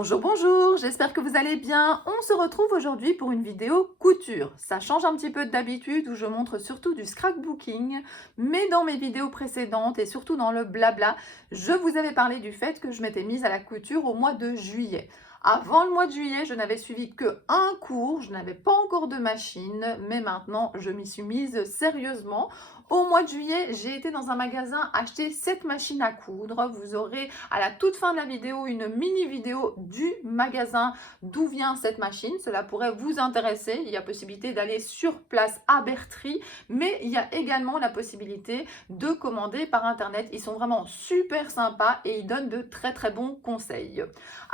Bonjour, bonjour, j'espère que vous allez bien. On se retrouve aujourd'hui pour une vidéo couture. Ça change un petit peu d'habitude où je montre surtout du scrapbooking, mais dans mes vidéos précédentes et surtout dans le blabla, je vous avais parlé du fait que je m'étais mise à la couture au mois de juillet. Avant le mois de juillet, je n'avais suivi que un cours, je n'avais pas encore de machine, mais maintenant je m'y suis mise sérieusement. Au mois de juillet, j'ai été dans un magasin acheter cette machine à coudre. Vous aurez à la toute fin de la vidéo une mini vidéo du magasin d'où vient cette machine. Cela pourrait vous intéresser. Il y a possibilité d'aller sur place à Bertry, mais il y a également la possibilité de commander par internet. Ils sont vraiment super sympas et ils donnent de très très bons conseils.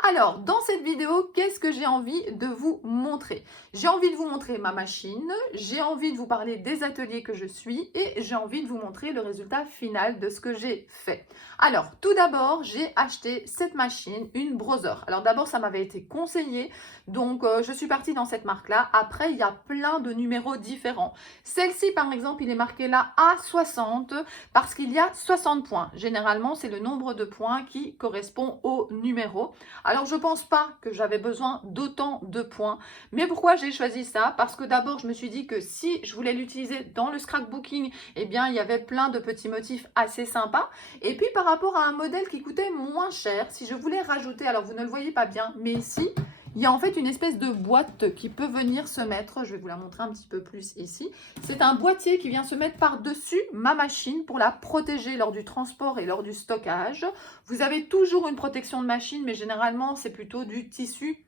Alors, dans cette vidéo, qu'est-ce que j'ai envie de vous montrer? J'ai envie de vous montrer ma machine, j'ai envie de vous parler des ateliers que je suis et j'ai envie de vous montrer le résultat final de ce que j'ai fait. Alors, tout d'abord, j'ai acheté cette machine, une Brother. Alors d'abord, ça m'avait été conseillé, donc je suis partie dans cette marque-là. Après, il y a plein de numéros différents. Celle-ci, par exemple, il est marqué là A60 parce qu'il y a 60 points. Généralement, c'est le nombre de points qui correspond au numéro. Alors, je ne pense pas que j'avais besoin d'autant de points. Mais pourquoi j'ai choisi ça? Parce que d'abord, je me suis dit que si je voulais l'utiliser dans le scrapbooking, eh bien, il y avait plein de petits motifs assez sympas. Et puis, par rapport à un modèle qui coûtait moins cher, si je voulais rajouter, alors vous ne le voyez pas bien, mais ici, il y a en fait une espèce de boîte qui peut venir se mettre, je vais vous la montrer un petit peu plus ici. C'est un boîtier qui vient se mettre par-dessus ma machine pour la protéger lors du transport et lors du stockage. Vous avez toujours une protection de machine, mais généralement, c'est plutôt du tissu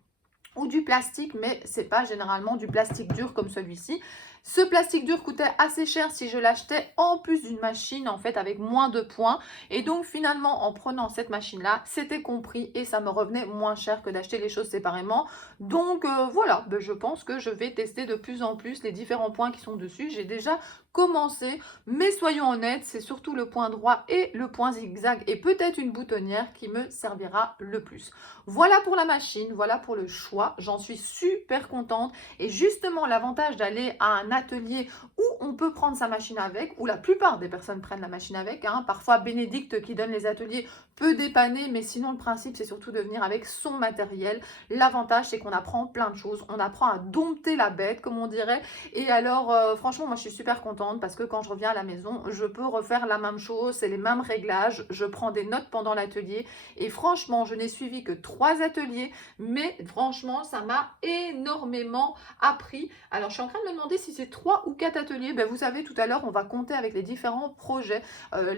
ou du plastique, mais c'est pas généralement du plastique dur comme celui-ci. Ce plastique dur coûtait assez cher si je l'achetais en plus d'une machine en fait avec moins de points, et donc finalement en prenant cette machine là c'était compris et ça me revenait moins cher que d'acheter les choses séparément. Donc voilà, je pense que je vais tester de plus en plus les différents points qui sont dessus. J'ai déjà commencé, mais soyons honnêtes, c'est surtout le point droit et le point zigzag et peut-être une boutonnière qui me servira le plus. Voilà pour la machine, voilà pour le choix. J'en suis super contente. Et justement, l'avantage d'aller à un atelier où on peut prendre sa machine avec, où la plupart des personnes prennent la machine avec, parfois Bénédicte qui donne les ateliers peut dépanner, mais sinon le principe c'est surtout de venir avec son matériel. L'avantage c'est qu'on apprend plein de choses, on apprend à dompter la bête comme on dirait. Et alors franchement moi je suis super contente parce que quand je reviens à la maison, je peux refaire la même chose, c'est les mêmes réglages, je prends des notes pendant l'atelier et franchement je n'ai suivi que 3 ateliers, mais franchement ça m'a énormément appris. Alors je suis en train de me demander si c'est 3 ou 4 ateliers. Vous savez, tout à l'heure on va compter avec les différents projets.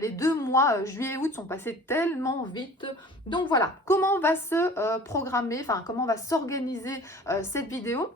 Les 2 mois juillet et août sont passés tellement vite. Donc voilà, comment on va se programmer, enfin comment on va s'organiser cette vidéo.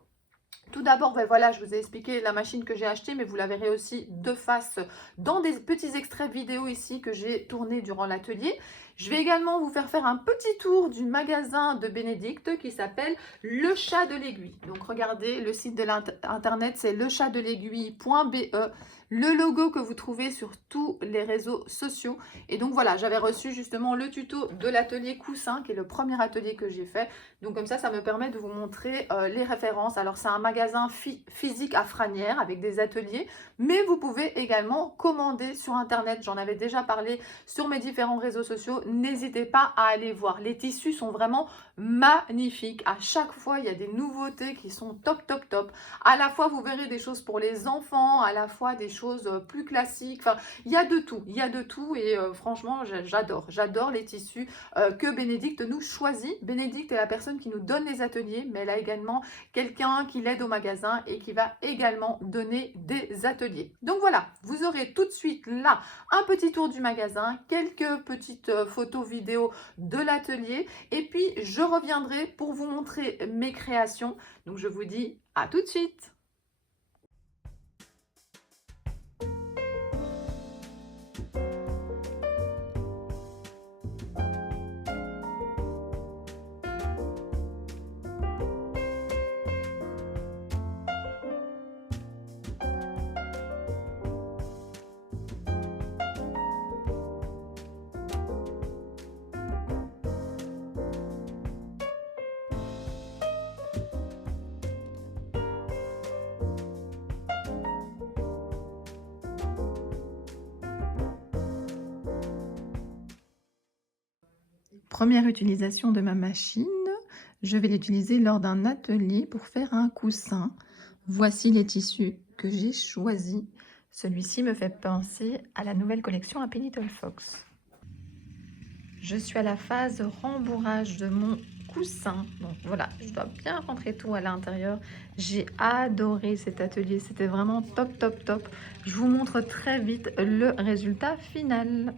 Tout d'abord, voilà, je vous ai expliqué la machine que j'ai achetée, mais vous la verrez aussi de face dans des petits extraits vidéo ici que j'ai tourné durant l'atelier. Je vais également vous faire un petit tour du magasin de Bénédicte qui s'appelle Le Chat de l'Aiguille. Donc regardez, le site de l'internet c'est lechatdelaiguille.be. Le logo que vous trouvez sur tous les réseaux sociaux. Et donc voilà, j'avais reçu justement le tuto de l'atelier Coussin, qui est le premier atelier que j'ai fait. Donc comme ça me permet de vous montrer les références. Alors c'est un magasin physique à Franières avec des ateliers, mais vous pouvez également commander sur internet. J'en avais déjà parlé sur mes différents réseaux sociaux. N'hésitez pas à aller voir. Les tissus sont vraiment magnifiques. À chaque fois, il y a des nouveautés qui sont top, top, top. À la fois, vous verrez des choses pour les enfants, à la fois des choses plus classiques. Enfin, il y a de tout. Il y a de tout et franchement, j'adore. J'adore les tissus que Bénédicte nous choisit. Bénédicte est la personne qui nous donne les ateliers, mais elle a également quelqu'un qui l'aide au magasin et qui va également donner des ateliers. Donc voilà, vous aurez tout de suite là un petit tour du magasin, quelques petites photos vidéos de l'atelier et puis je reviendrai pour vous montrer mes créations. Donc je vous dis à tout de suite. Première utilisation de ma machine. Je vais l'utiliser lors d'un atelier pour faire un coussin. Voici les tissus que j'ai choisis. Celui-ci me fait penser à la nouvelle collection Happy Little Fox. Je suis à la phase rembourrage de mon coussin. Donc voilà, je dois bien rentrer tout à l'intérieur. J'ai adoré cet atelier, c'était vraiment top, top, top. Je vous montre très vite le résultat final.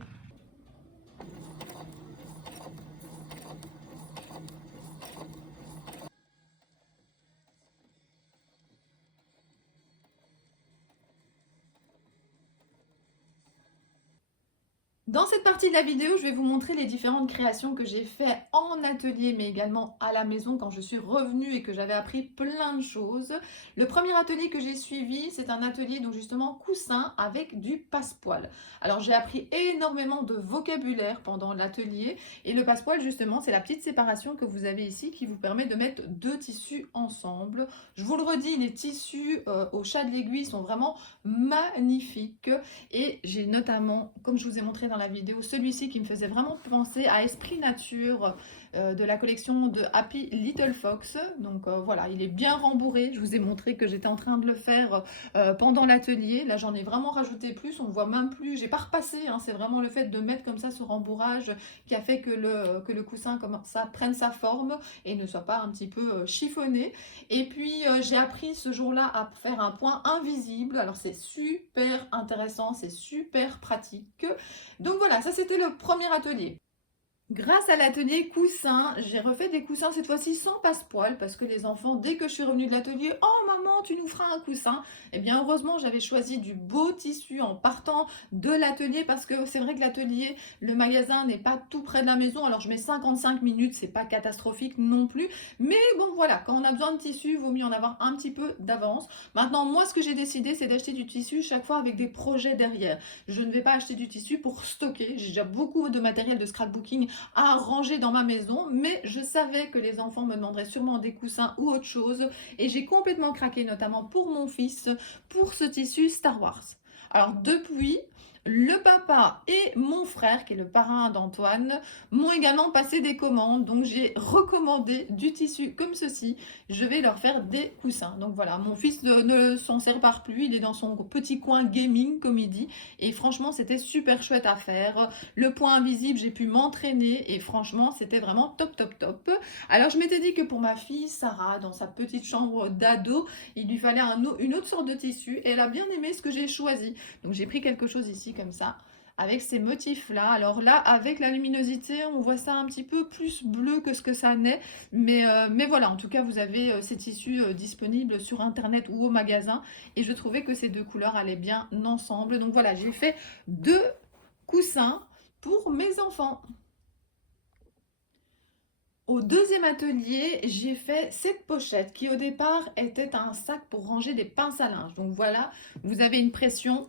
Dans cette partie de la vidéo, je vais vous montrer les différentes créations que j'ai fait en atelier, mais également à la maison quand je suis revenue et que j'avais appris plein de choses. Le premier atelier que j'ai suivi, c'est un atelier donc justement coussin avec du passepoil. Alors j'ai appris énormément de vocabulaire pendant l'atelier et le passepoil justement, c'est la petite séparation que vous avez ici qui vous permet de mettre deux tissus ensemble. Je vous le redis, les tissus au chat de l'aiguille sont vraiment magnifiques et j'ai notamment, comme je vous ai montré dans la vidéo, celui-ci qui me faisait vraiment penser à Esprit Nature de la collection de Happy Little Fox. Donc voilà, il est bien rembourré. Je vous ai montré que j'étais en train de le faire pendant l'atelier. Là, j'en ai vraiment rajouté plus. On ne voit même plus. J'ai pas repassé. Hein. C'est vraiment le fait de mettre comme ça ce rembourrage qui a fait que le coussin comme ça prenne sa forme et ne soit pas un petit peu chiffonné. Et puis, j'ai appris ce jour-là à faire un point invisible. Alors, c'est super intéressant, c'est super pratique. Donc voilà, ça c'était le premier atelier. Grâce à l'atelier coussin, j'ai refait des coussins cette fois-ci sans passepoil parce que les enfants, dès que je suis revenue de l'atelier, oh maman, tu nous feras un coussin. Eh bien, heureusement, j'avais choisi du beau tissu en partant de l'atelier parce que c'est vrai que l'atelier, le magasin n'est pas tout près de la maison. Alors, je mets 55 minutes, c'est pas catastrophique non plus. Mais bon, voilà, quand on a besoin de tissu, il vaut mieux en avoir un petit peu d'avance. Maintenant, moi, ce que j'ai décidé, c'est d'acheter du tissu chaque fois avec des projets derrière. Je ne vais pas acheter du tissu pour stocker. J'ai déjà beaucoup de matériel de scrapbooking à ranger dans ma maison, mais je savais que les enfants me demanderaient sûrement des coussins ou autre chose, et j'ai complètement craqué, notamment pour mon fils, pour ce tissu Star Wars. Alors depuis, le papa et mon frère, qui est le parrain d'Antoine, m'ont également passé des commandes. Donc j'ai recommandé du tissu comme ceci. Je vais leur faire des coussins. Donc voilà, mon fils ne s'en sépare plus. Il est dans son petit coin gaming, comme il dit. Et franchement, c'était super chouette à faire. Le point invisible, j'ai pu m'entraîner. Et franchement, c'était vraiment top, top, top. Alors je m'étais dit que pour ma fille, Sarah, dans sa petite chambre d'ado, il lui fallait une autre sorte de tissu. Et elle a bien aimé ce que j'ai choisi. Donc j'ai pris quelque chose ici comme ça, avec ces motifs-là. Alors là, avec la luminosité, on voit ça un petit peu plus bleu que ce que ça n'est. Mais voilà, en tout cas, vous avez ces tissus disponibles sur Internet ou au magasin. Et je trouvais que ces deux couleurs allaient bien ensemble. Donc voilà, j'ai fait deux coussins pour mes enfants. Au deuxième atelier, j'ai fait cette pochette qui au départ était un sac pour ranger des pinces à linge. Donc voilà, vous avez une pression.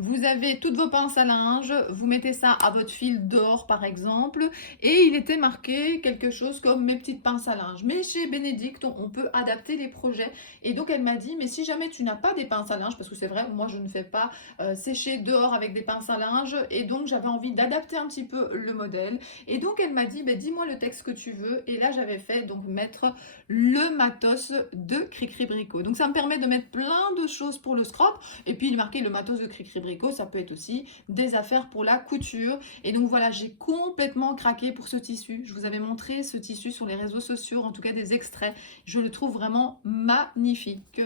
Vous avez toutes vos pinces à linge, vous mettez ça à votre fil d'or par exemple, et il était marqué quelque chose comme mes petites pinces à linge. Mais chez Bénédicte, on peut adapter les projets. Et donc elle m'a dit, mais si jamais tu n'as pas des pinces à linge, parce que c'est vrai, moi je ne fais pas sécher dehors avec des pinces à linge, et donc j'avais envie d'adapter un petit peu le modèle. Et donc elle m'a dit, bah, dis-moi le texte que tu veux. Et là j'avais fait donc mettre le matos de Cricri Bricot. Donc ça me permet de mettre plein de choses pour le scrap. Et puis il est marqué le matos de Cricri Bricot, ça peut être aussi des affaires pour la couture. Et donc voilà, j'ai complètement craqué pour ce tissu. Je vous avais montré ce tissu sur les réseaux sociaux, en tout cas des extraits. Je le trouve vraiment magnifique.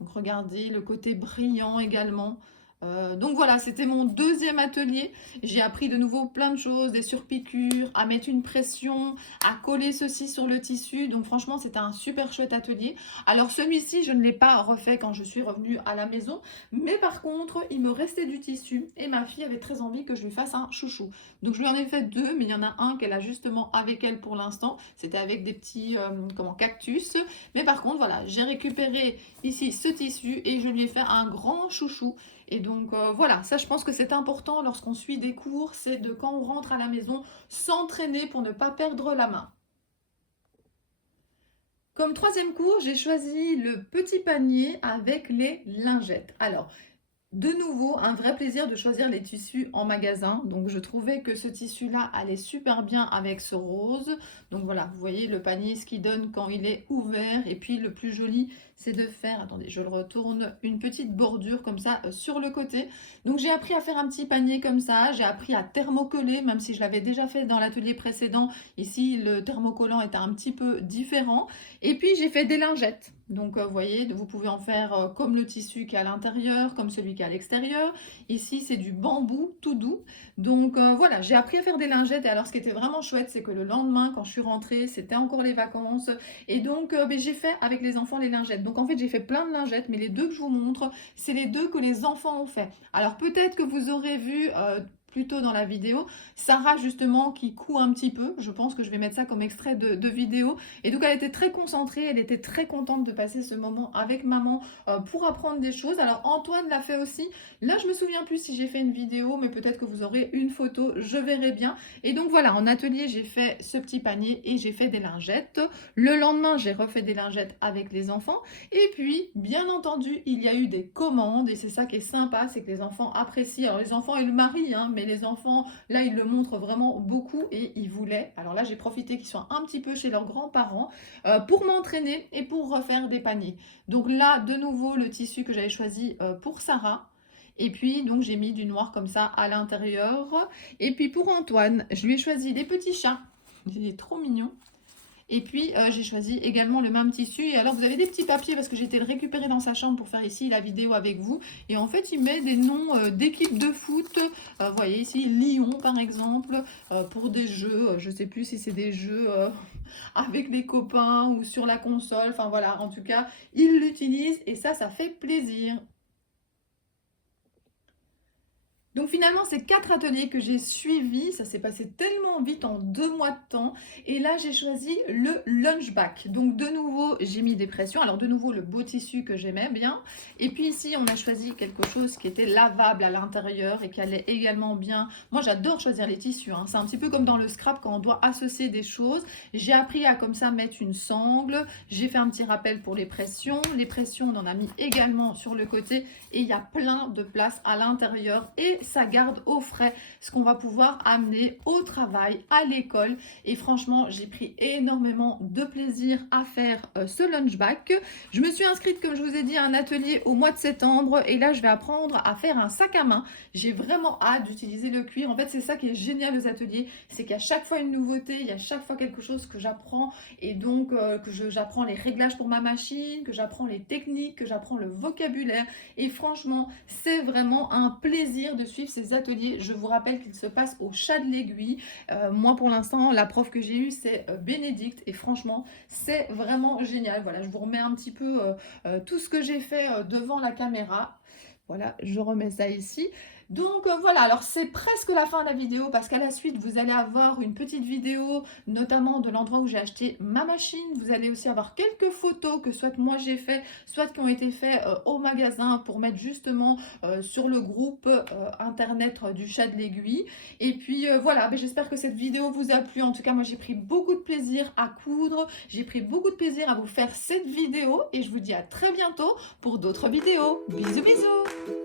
Donc regardez le côté brillant également. Donc voilà, c'était mon deuxième atelier. J'ai appris de nouveau plein de choses, des surpiqûres, à mettre une pression, à coller ceci sur le tissu. Donc franchement, c'était un super chouette atelier. Alors celui-ci, je ne l'ai pas refait quand je suis revenue à la maison. Mais par contre, il me restait du tissu et ma fille avait très envie que je lui fasse un chouchou. Donc je lui en ai fait deux, mais il y en a un qu'elle a justement avec elle pour l'instant. C'était avec des petits cactus. Mais par contre, voilà, j'ai récupéré ici ce tissu et je lui ai fait un grand chouchou. Et donc voilà, ça je pense que c'est important lorsqu'on suit des cours, c'est de quand on rentre à la maison, s'entraîner pour ne pas perdre la main. Comme troisième cours, j'ai choisi le petit panier avec les lingettes. Alors, De nouveau, un vrai plaisir de choisir les tissus en magasin. Donc, je trouvais que ce tissu-là allait super bien avec ce rose. Donc voilà, vous voyez le panier, ce qu'il donne quand il est ouvert. Et puis, le plus joli, c'est de faire, attendez, je le retourne, une petite bordure comme ça sur le côté. Donc, j'ai appris à faire un petit panier comme ça. J'ai appris à thermocoller, même si je l'avais déjà fait dans l'atelier précédent. Ici, le thermocollant était un petit peu différent. Et puis, j'ai fait des lingettes. Donc, vous voyez, vous pouvez en faire comme le tissu qui est à l'intérieur, comme celui qui est à l'extérieur. Ici, c'est du bambou tout doux. Donc, voilà, j'ai appris à faire des lingettes. Et alors, ce qui était vraiment chouette, c'est que le lendemain, quand je suis rentrée, c'était encore les vacances. Et donc, j'ai fait avec les enfants les lingettes. Donc, en fait, j'ai fait plein de lingettes, mais les deux que je vous montre, c'est les deux que les enfants ont fait. Alors, peut-être que vous aurez vu plus tôt dans la vidéo, Sarah justement qui coud un petit peu. Je pense que je vais mettre ça comme extrait de vidéo. Et donc elle était très concentrée, elle était très contente de passer ce moment avec maman pour apprendre des choses. Alors Antoine l'a fait aussi. Là je me souviens plus si j'ai fait une vidéo, mais peut-être que vous aurez une photo, je verrai bien. Et donc voilà, en atelier j'ai fait ce petit panier et j'ai fait des lingettes. Le lendemain j'ai refait des lingettes avec les enfants. Et puis bien entendu il y a eu des commandes et c'est ça qui est sympa, c'est que les enfants apprécient. Alors les enfants et le mari, hein, mais les enfants là ils le montrent vraiment beaucoup et ils voulaient. Alors là j'ai profité qu'ils soient un petit peu chez leurs grands-parents pour m'entraîner et pour refaire des paniers. Donc là de nouveau le tissu que j'avais choisi pour Sarah. Et puis donc j'ai mis du noir comme ça à l'intérieur. Et puis pour Antoine, je lui ai choisi des petits chats. Il est trop mignon. Et puis, j'ai choisi également le même tissu. Et alors, vous avez des petits papiers parce que j'ai été le récupérer dans sa chambre pour faire ici la vidéo avec vous. Et en fait, il met des noms d'équipes de foot. Vous voyez ici, Lyon par exemple, pour des jeux. Je ne sais plus si c'est des jeux avec les copains ou sur la console. Enfin voilà, en tout cas, il l'utilise et ça fait plaisir. Donc finalement, c'est 4 ateliers que j'ai suivis. Ça s'est passé tellement vite en 2 mois de temps. Et là, j'ai choisi le lunchback. Donc de nouveau, j'ai mis des pressions. Alors de nouveau, le beau tissu que j'aimais bien. Et puis ici, on a choisi quelque chose qui était lavable à l'intérieur et qui allait également bien. Moi, j'adore choisir les tissus, hein. C'est un petit peu comme dans le scrap quand on doit associer des choses. J'ai appris à comme ça mettre une sangle. J'ai fait un petit rappel pour les pressions. Les pressions, on en a mis également sur le côté. Et il y a plein de place à l'intérieur. Et ça garde au frais ce qu'on va pouvoir amener au travail, à l'école. Et franchement, j'ai pris énormément de plaisir à faire ce lunchback. Je me suis inscrite, comme je vous ai dit, à un atelier au mois de septembre. Et là, je vais apprendre à faire un sac à main. J'ai vraiment hâte d'utiliser le cuir. En fait, c'est ça qui est génial aux ateliers. C'est qu'à chaque fois une nouveauté, il y a chaque fois quelque chose que j'apprends. Et donc, j'apprends les réglages pour ma machine, que j'apprends les techniques, que j'apprends le vocabulaire. Et franchement, c'est vraiment un plaisir de suivre ces ateliers. Je vous rappelle qu'ils se passent au Chat de l'Aiguille. Moi, pour l'instant, la prof que j'ai eue, c'est Bénédicte. Et franchement, c'est vraiment génial. Voilà, je vous remets un petit peu tout ce que j'ai fait devant la caméra. Voilà, je remets ça ici. Donc voilà, alors c'est presque la fin de la vidéo parce qu'à la suite, vous allez avoir une petite vidéo, notamment de l'endroit où j'ai acheté ma machine. Vous allez aussi avoir quelques photos que soit moi j'ai fait, soit qui ont été faites au magasin pour mettre justement sur le groupe internet du Chat de l'Aiguille. Et puis voilà, ben, j'espère que cette vidéo vous a plu. En tout cas, moi j'ai pris beaucoup de plaisir à coudre. J'ai pris beaucoup de plaisir à vous faire cette vidéo et je vous dis à très bientôt pour d'autres vidéos. Bisous bisous.